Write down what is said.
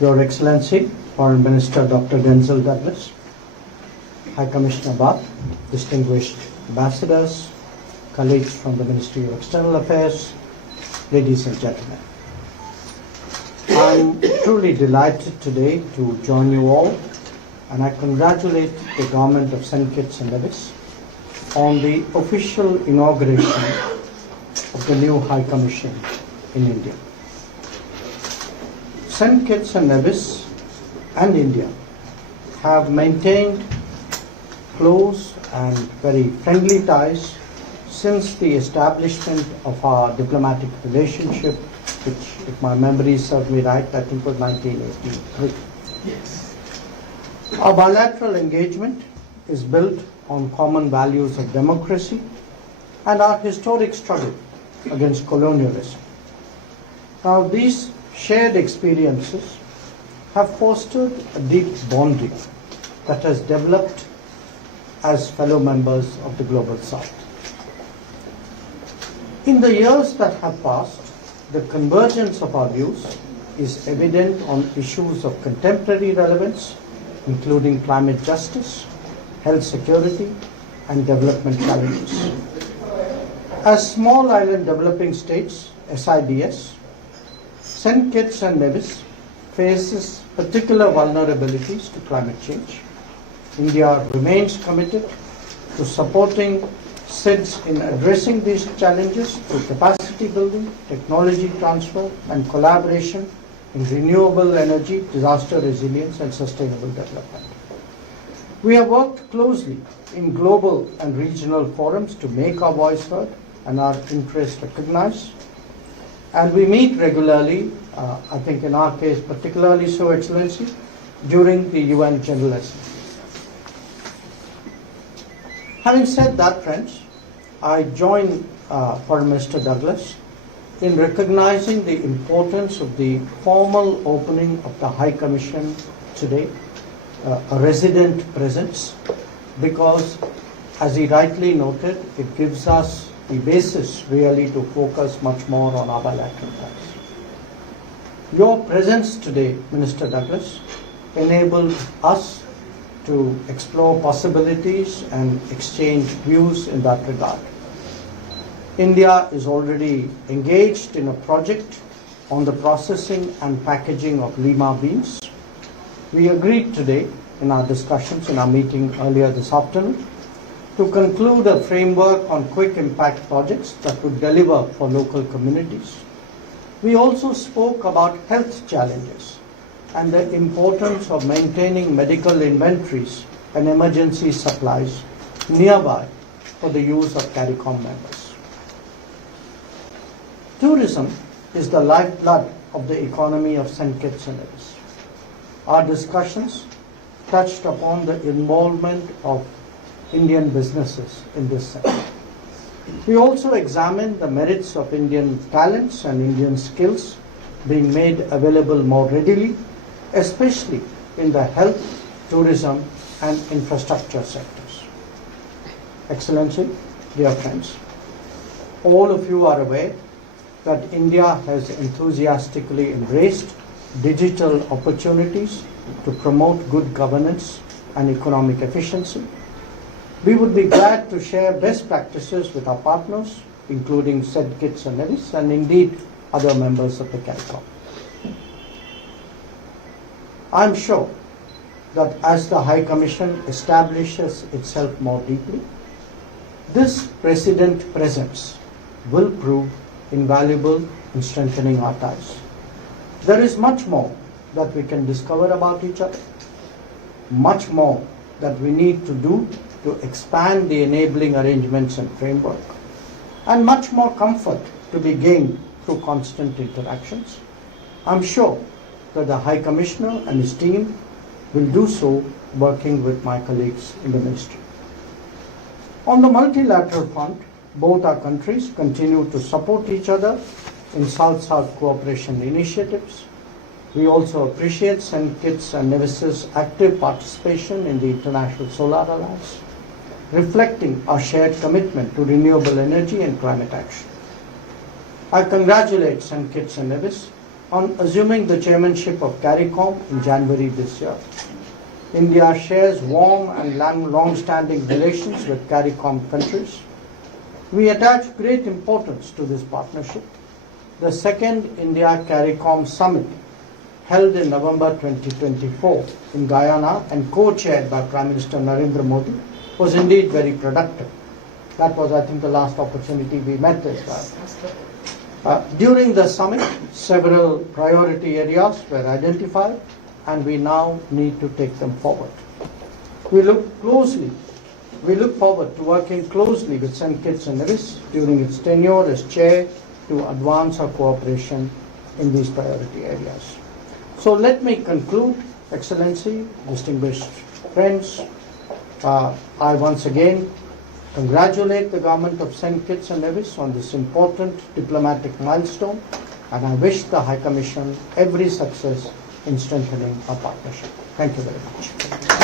Your Excellency, Foreign Minister Dr. Denzel Douglas, High Commissioner Bath, distinguished ambassadors, colleagues from the Ministry of External Affairs, ladies and gentlemen. I'm truly delighted today to join you all, and I congratulate the government of St. Kitts and Nevis on the official inauguration of the new High Commission in India. St. Kitts and Nevis and India have maintained close and very friendly ties since the establishment of our diplomatic relationship, which, if my memory serves me right, I think was 1983. Yes. Our bilateral engagement is built on common values of democracy and our historic struggle against colonialism. Now, these shared experiences have fostered a deep bonding that has developed as fellow members of the Global South. In the years that have passed, the convergence of our views is evident on issues of contemporary relevance, including climate justice, health security, and development challenges. As small island developing states, SIDS, St. Kitts and Nevis faces particular vulnerabilities to climate change. India remains committed to supporting SIDS in addressing these challenges through capacity building, technology transfer, and collaboration in renewable energy, disaster resilience, and sustainable development. We have worked closely in global and regional forums to make our voice heard and our interests recognized. And we meet regularly, I think in our case particularly so, Excellency, during the UN General Assembly. Having said that, friends, I join Foreign Minister Douglas in recognizing the importance of the formal opening of the High Commission today, a resident presence, because, as he rightly noted, it gives us the basis really to focus much more on our bilateral ties. Your presence today, Minister Douglas, enabled us to explore possibilities and exchange views in that regard. India is already engaged in a project on the processing and packaging of lima beans. We agreed today in our discussions in our meeting earlier this afternoon to conclude a framework on quick impact projects that would deliver for local communities. We also spoke about health challenges and the importance of maintaining medical inventories and emergency supplies nearby for the use of CARICOM members. Tourism is the lifeblood of the economy of St. Kitts and Nevis. Our discussions touched upon the involvement of Indian businesses in this sector. We also examined the merits of Indian talents and Indian skills being made available more readily, especially in the health, tourism, and infrastructure sectors. Excellency, dear friends, all of you are aware that India has enthusiastically embraced digital opportunities to promote good governance and economic efficiency. We would be glad to share best practices with our partners, including St. Kitts and Nevis, and indeed other members of the CARICOM. I am sure that as the High Commission establishes itself more deeply, this resident presence will prove invaluable in strengthening our ties. There is much more that we can discover about each other, much more that we need to do to expand the enabling arrangements and framework, and much more comfort to be gained through constant interactions. I'm sure that the High Commissioner and his team will do so working with my colleagues in the Ministry. On the multilateral front, both our countries continue to support each other in South-South cooperation initiatives. We also appreciate St. Kitts and Nevis's active participation in the International Solar Alliance, reflecting our shared commitment to renewable energy and climate action. I congratulate St. Kitts and Nevis on assuming the chairmanship of CARICOM in January this year. India shares warm and long-standing relations with CARICOM countries. We attach great importance to this partnership. The second India CARICOM Summit, held in November 2024 in Guyana and co-chaired by Prime Minister Narendra Modi, was indeed very productive. That was, I think, the last opportunity we met as well. During the summit, several priority areas were identified, and we now need to take them forward. We look forward to working closely with St. Kitts and Nevis during its tenure as chair to advance our cooperation in these priority areas. So let me conclude, Excellency, distinguished friends. I once again congratulate the government of St. Kitts and Nevis on this important diplomatic milestone, and I wish the High Commission every success in strengthening our partnership. Thank you very much.